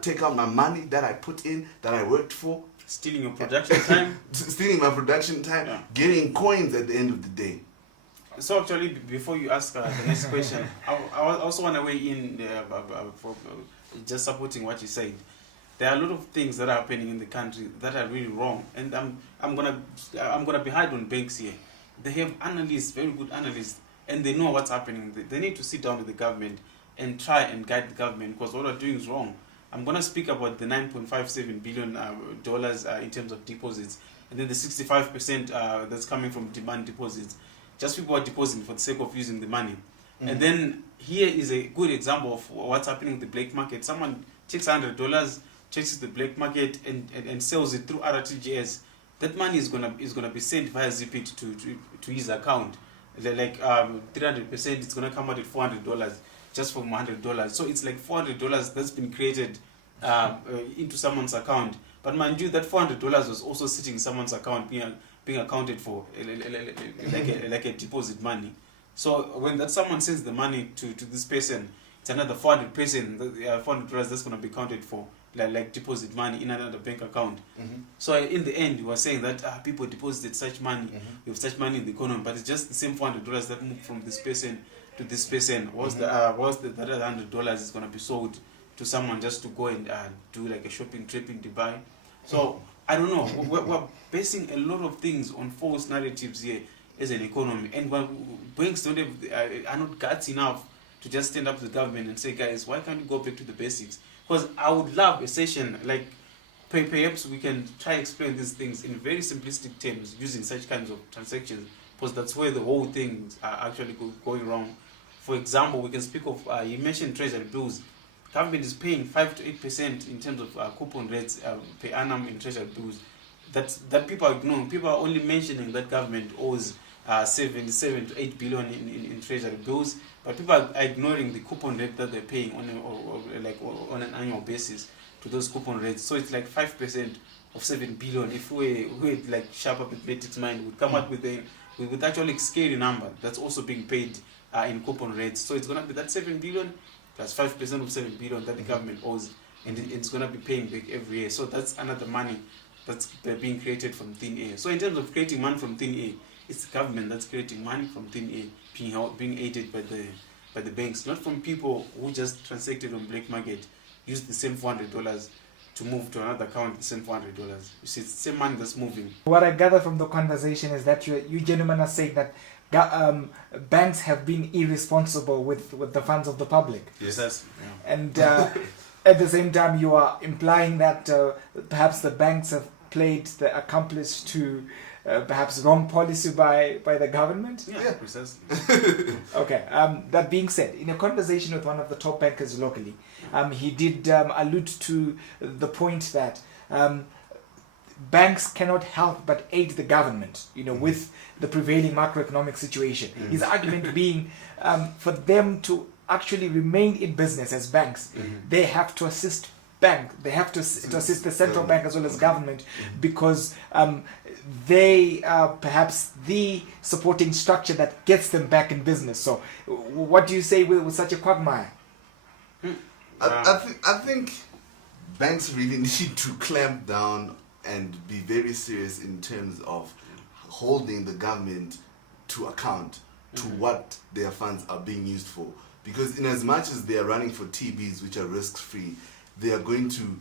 take out my money that I put in, that I worked for. Stealing your production time. Stealing my production time, getting coins at the end of the day. So actually, before you ask the next question, I also want to weigh in for just supporting what you said. There are a lot of things that are happening in the country that are really wrong, and I'm gonna be hard on banks here. They have analysts, very good analysts, and they know what's happening. They need to sit down with the government and try and guide the government, because what they're doing is wrong. I'm gonna speak about the $9.57 billion dollars in terms of deposits, and then the 65% that's coming from demand deposits. Just people are depositing for the sake of using the money. And then here is a good example of what's happening in the black market. Someone takes $100, checks the black market and sells it through RTGS. That money is gonna be sent via Zipit to his account. Like 300%, it's gonna come out at $400 just from $100. So it's like $400 that's been created into someone's account. But mind you, that $400 was also sitting in someone's account being accounted for like a deposit money. So when that someone sends the money to this person, it's another $400 that's going to be counted for like deposit money in another bank account. So in the end, we were saying that people deposited such money, we have such money in the economy, but it's just the same $400 that moved from this person to this person. That other $100 is going to be sold to someone just to go and do like a shopping trip in Dubai. So I don't know. We're basing a lot of things on false narratives here as an economy, and banks don't have, are not guts enough to just stand up to the government and say, guys, why can't you go back to the basics? Because I would love a session like perhaps we can try explain these things in very simplistic terms using such kinds of transactions, because that's where the whole things are actually going wrong. For example, we can speak of you mentioned treasury bills. Government is paying 5 to 8% in terms of coupon rates per annum in treasury bills. That people are ignoring. People are only mentioning that government owes 77 to 8 billion in treasury bills, but people are ignoring the coupon rate that they're paying on an annual basis to those coupon rates. So it's like 5% of 7 billion. If we like sharp up mathematics mind, would come up with actually a scary number that's also being paid in coupon rates. So it's gonna be that 7 billion plus 5% of 7 billion that the government owes, and it's gonna be paying back every year. So that's another money that's being created from thin air. So in terms of creating money from thin air, it's the government that's creating money from thin air, being aided by the banks, not from people who just transacted on black market, use the same $400 to move to another account, the same $400. You see, it's the same money that's moving. What I gather from the conversation is that you gentlemen are saying that banks have been irresponsible with the funds of the public. Yes. Yeah. And at the same time, you are implying that perhaps the banks have played the accomplice to perhaps wrong policy by the government? Yeah, precisely. Okay. That being said, in a conversation with one of the top bankers locally, he did allude to the point that banks cannot help but aid the government, with the prevailing macroeconomic situation. His argument being, for them to actually remain in business as banks, they have to assist they have to assist the central bank as well as government, because they are perhaps the supporting structure that gets them back in business. So what do you say with such a quagmire? I think banks really need to clamp down and be very serious in terms of holding the government to account to what their funds are being used for. Because in as much as they are running for TBs, which are risk-free, they are going to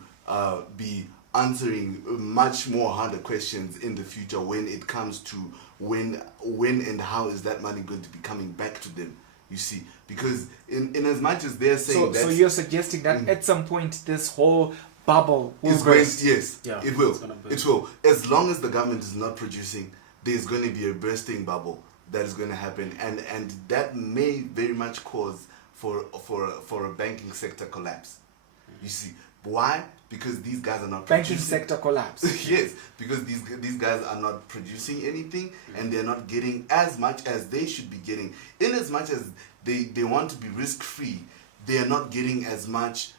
be answering much more harder questions in the future when it comes to when and how is that money going to be coming back to them, you see. Because in as much as they're saying so you're suggesting that at some point this whole bubble will burst. Yes, yeah, it will. It will. As long as the government is not producing, there's going to be a bursting bubble that is going to happen, and that may very much cause for a banking sector collapse. You see, why? Because these guys are not banking sector collapse. Yes, because these guys are not producing anything, and they're not getting as much as they should be getting. In as much as they want to be risk free, they are not getting as much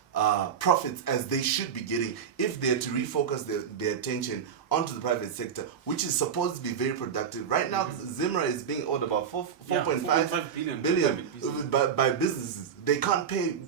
profits as they should be getting if they're to refocus their attention onto the private sector, which is supposed to be very productive. Right now, Zimra is being owed about 4.5 billion by businesses. They can't pay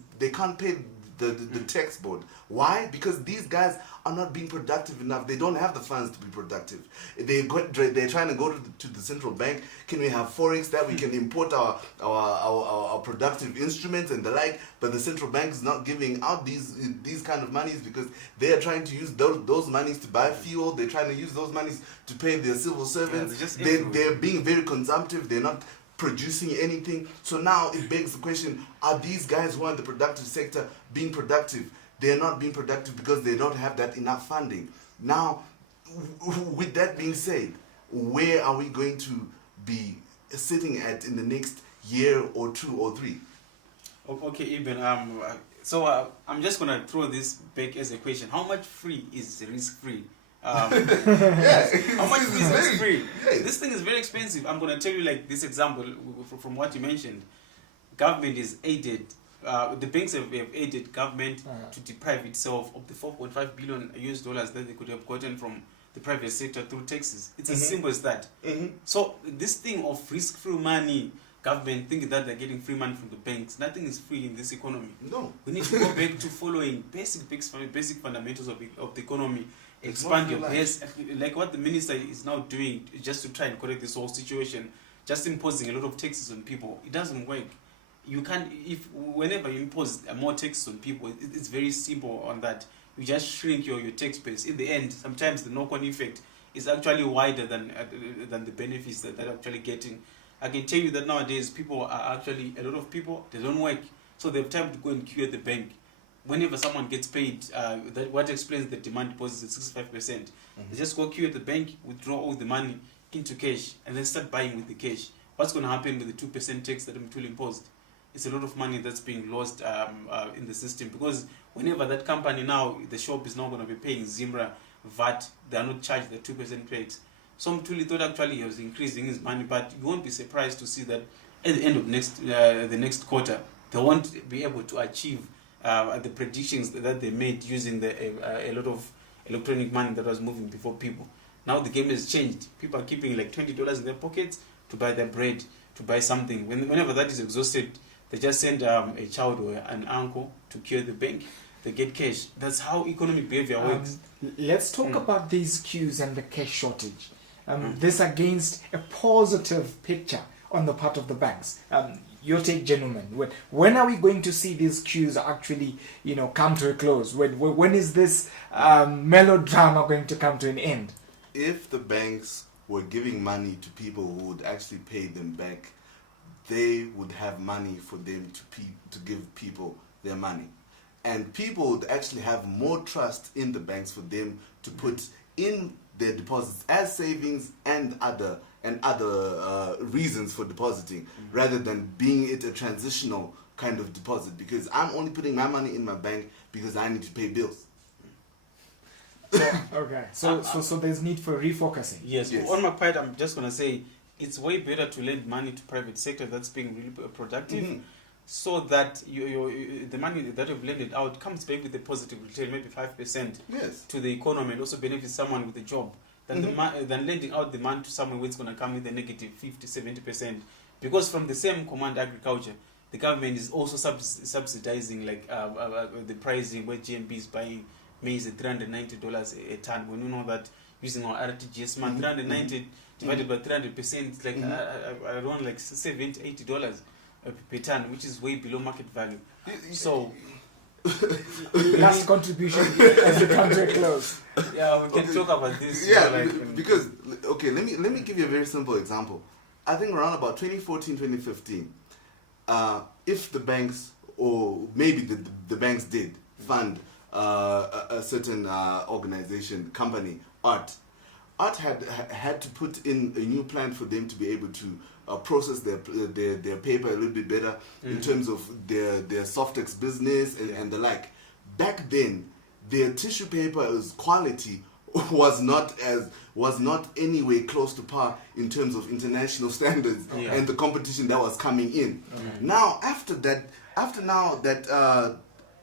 the tax board. Why? Because these guys are not being productive enough. They don't have the funds to be productive. They're trying to go to the central bank. Can we have forex that we can import our productive instruments and the like? But the central bank is not giving out these kind of monies because they are trying to use those monies to buy fuel. They're trying to use those monies to pay their civil servants. They're being very consumptive. They're not producing anything. So now it begs the question, are these guys who are in the productive sector being productive? They're not being productive because they don't have that enough funding. Now, with that being said, where are we going to be sitting at in the next year or 2 or 3? Okay, Eben, so I'm just going to throw this back as a question. How much free is risk-free? How much free is risk-free? This thing is very expensive. I'm going to tell you like this example from what you mentioned. Government is aided. The banks have aided government to deprive itself of the 4.5 billion US dollars that they could have gotten from the private sector through taxes. It's as simple as that. So this thing of risk-free money, government thinking that they're getting free money from the banks, nothing is free in this economy. No. We need to go back to following basic fundamentals of the economy. Expand your base, like what the minister is now doing, just to try and correct this whole situation, just imposing a lot of taxes on people. It doesn't work. You can't, whenever you impose more taxes on people, it's very simple on that. You just shrink your tax base. In the end, sometimes the knock-on effect is actually wider than the benefits that they're actually getting. I can tell you that nowadays people are actually, a lot of people, they don't work, so they have time to go and queue at the bank. Whenever someone gets paid, what explains the demand deposit at 65%. They just go queue at the bank, withdraw all the money into cash, and then start buying with the cash. What's going to happen with the 2% tax that Mthuli imposed? It's a lot of money that's being lost in the system, because whenever that company now, the shop is now going to be paying Zimra VAT, they are not charged the 2% tax. So Mthuli thought actually he was increasing his money, but you won't be surprised to see that at the end of the next quarter, they won't be able to achieve the predictions that they made using a lot of electronic money that was moving before people. Now the game has changed. People are keeping like $20 in their pockets to buy their bread, to buy something. Whenever that is exhausted, they just send a child or an uncle to clear the bank. They get cash. That's how economic behavior works. Let's talk about these queues and the cash shortage. This against a positive picture on the part of the banks. Your take, gentlemen. When are we going to see these queues actually, come to a close? When is this melodrama going to come to an end? If the banks were giving money to people who would actually pay them back, they would have money for them to give people their money. And people would actually have more trust in the banks for them to put in their deposits as savings and other reasons for depositing, rather than being it a transitional kind of deposit, because I'm only putting my money in my bank because I need to pay bills. Okay, so there's need for refocusing. Yes. On my part, I'm just going to say it's way better to lend money to private sector that's being really productive, so that the money that you've lended out comes back with a positive return, maybe 5% to the economy, and also benefits someone with a job, than lending out the money to someone who's going to come with a negative 50-70%. Because from the same command agriculture, the government is also subsidizing the pricing where GMB is buying maize at $390 a ton. When you know that using our RTGS month, 390 divided by 300%, it's like around like $70-80 per ton, which is way below market value. So last contribution as we come to a close. Yeah, we can talk about this. Because let me give you a very simple example. I think around about 2014, 2015, if the banks, or maybe the banks did fund a certain organization, company, Art had to put in a new plan for them to be able to process their paper a little bit better in terms of their Softex business and the like. Back then, their tissue paper's quality was not anywhere close to par in terms of international standards and the competition that was coming in. Now, after that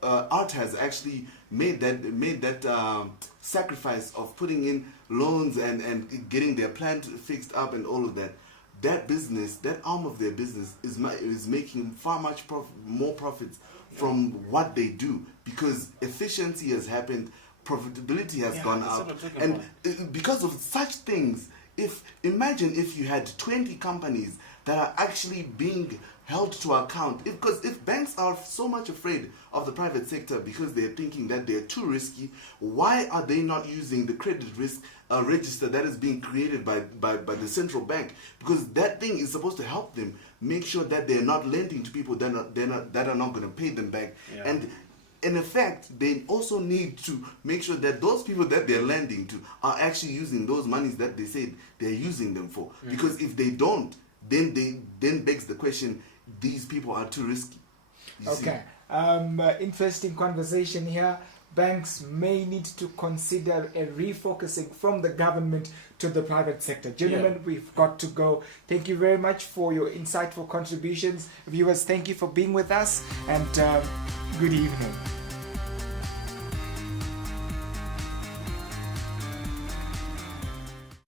Art has actually made that sacrifice of putting in loans and getting their plant fixed up and all of that. That business, that arm of their business is making far much more profits from what they do, because efficiency has happened, profitability has gone that's up, what I'm talking and about. because of such things, imagine if you had 20 companies that are actually being held to account. Because if banks are so much afraid of the private sector because they're thinking that they're too risky, why are they not using the credit risk register that is being created by the central bank? Because that thing is supposed to help them make sure that they're not lending to people that are not going to pay them back. Yeah. And in effect, they also need to make sure that those people that they're lending to are actually using those monies that they said they're using them for. Because if they don't, then begs the question, these people are too risky. You see? Interesting conversation here. Banks may need to consider a refocusing from the government to the private sector. Gentlemen, we've got to go. Thank you very much for your insightful contributions. Viewers, thank you for being with us, and good evening.